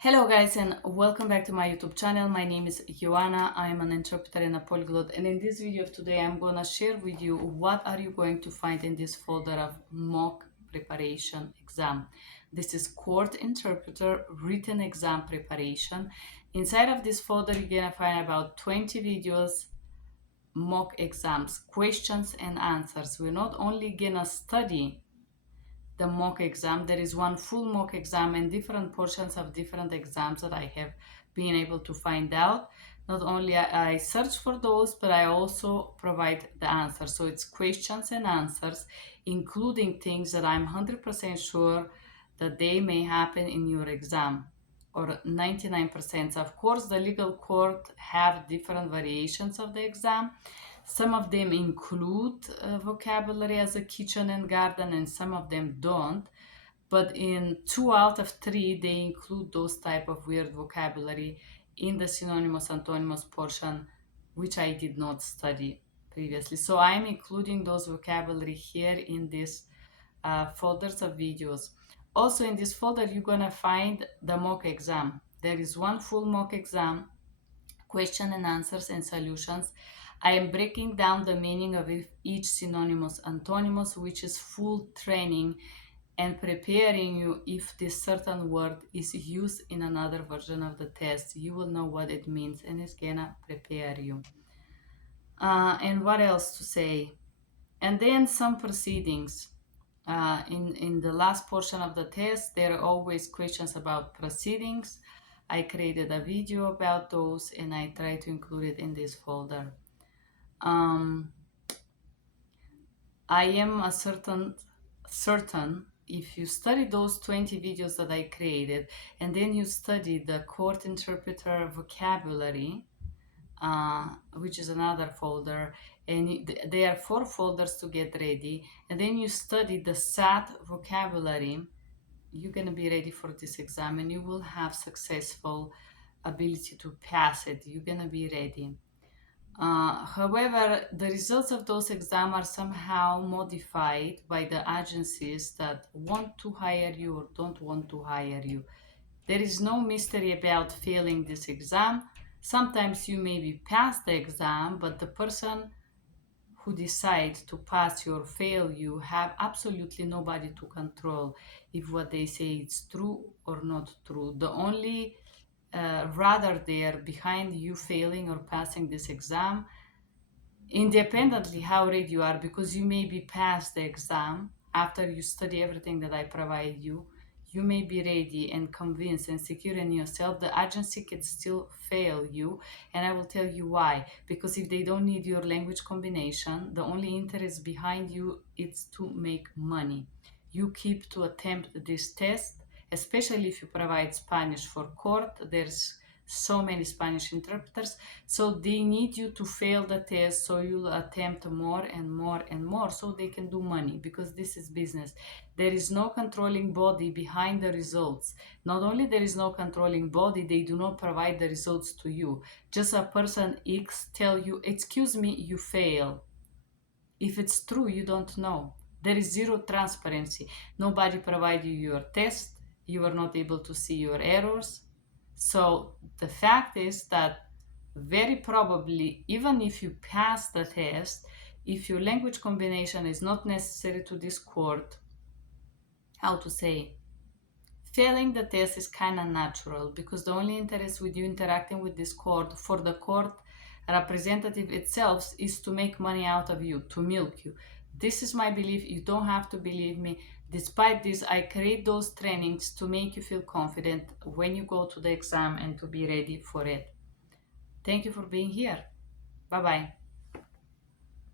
Hello guys and welcome back to my YouTube channel. My name is Joanna. I'm an interpreter and a polyglot, and in this video of today I'm gonna share with you what are you going to find in this folder of mock preparation exam. This is court interpreter written exam preparation. Inside of this folder you're gonna find about 20 videos, mock exams, questions and answers. We're not only gonna study the mock exam. There is one full mock exam and different portions of different exams that I have been able to find out. Not only I search for those, but I also provide the answers. So it's questions and answers, including things that I'm 100% sure that they may happen in your exam, or 99%. Of course, the legal court have different variations of the exam. Some of them include vocabulary as a kitchen and garden, and some of them don't. But in 2 out of 3, they include those type of weird vocabulary in the synonymous antonymous portion, which I did not study previously. So I'm including those vocabulary here in this folders of videos. Also in this folder, you're gonna find the mock exam. There is one full mock exam, question and answers and solutions. I am breaking down the meaning of each synonymous antonymous, which is full training, and preparing you if this certain word is used in another version of the test. You will know what it means and it's gonna prepare you. And what else to say? And then some proceedings. In the last portion of the test, there are always questions about proceedings. I created a video about those and I try to include it in this folder. I am a certain if you study those 20 videos that I created and then you study the court interpreter vocabulary, which is another folder, and there are 4 folders to get ready, and then you study the SAT vocabulary, you're going to be ready for this exam and you will have successful ability to pass it. You're going to be ready. However, the results of those exams are somehow modified by the agencies that want to hire you or don't want to hire you. There is no mystery about failing this exam. Sometimes you maybe pass the exam, but the person who decides to pass you or fail you have absolutely nobody to control if what they say is true or not true. The only rather there behind you failing or passing this exam, independently how ready you are, because you may be past the exam after you study everything that I provide you. You may be ready and convinced and secure in yourself. The agency can still fail you, and I will tell you why. Because if they don't need your language combination, the only interest behind you is to make money. You keep to attempt this test, especially if you provide Spanish for court. There's so many Spanish interpreters, so they need you to fail the test, so you'll attempt more and more and more so they can do money, because this is business. There is no controlling body behind the results. Not only there is no controlling body, they do not provide the results to you. Just a person X tell you, excuse me, you fail. If it's true, you don't know. There is zero transparency. Nobody provide you your test. You are not able to see your errors. So the fact is that very probably, even if you pass the test, if your language combination is not necessary to this court, how to say, failing the test is kind of natural, because the only interest with you interacting with this court, for the court representative itself, is to make money out of you, to milk you. This is my belief. You don't have to believe me. Despite this, I create those trainings to make you feel confident when you go to the exam and to be ready for it. Thank you for being here. Bye-bye.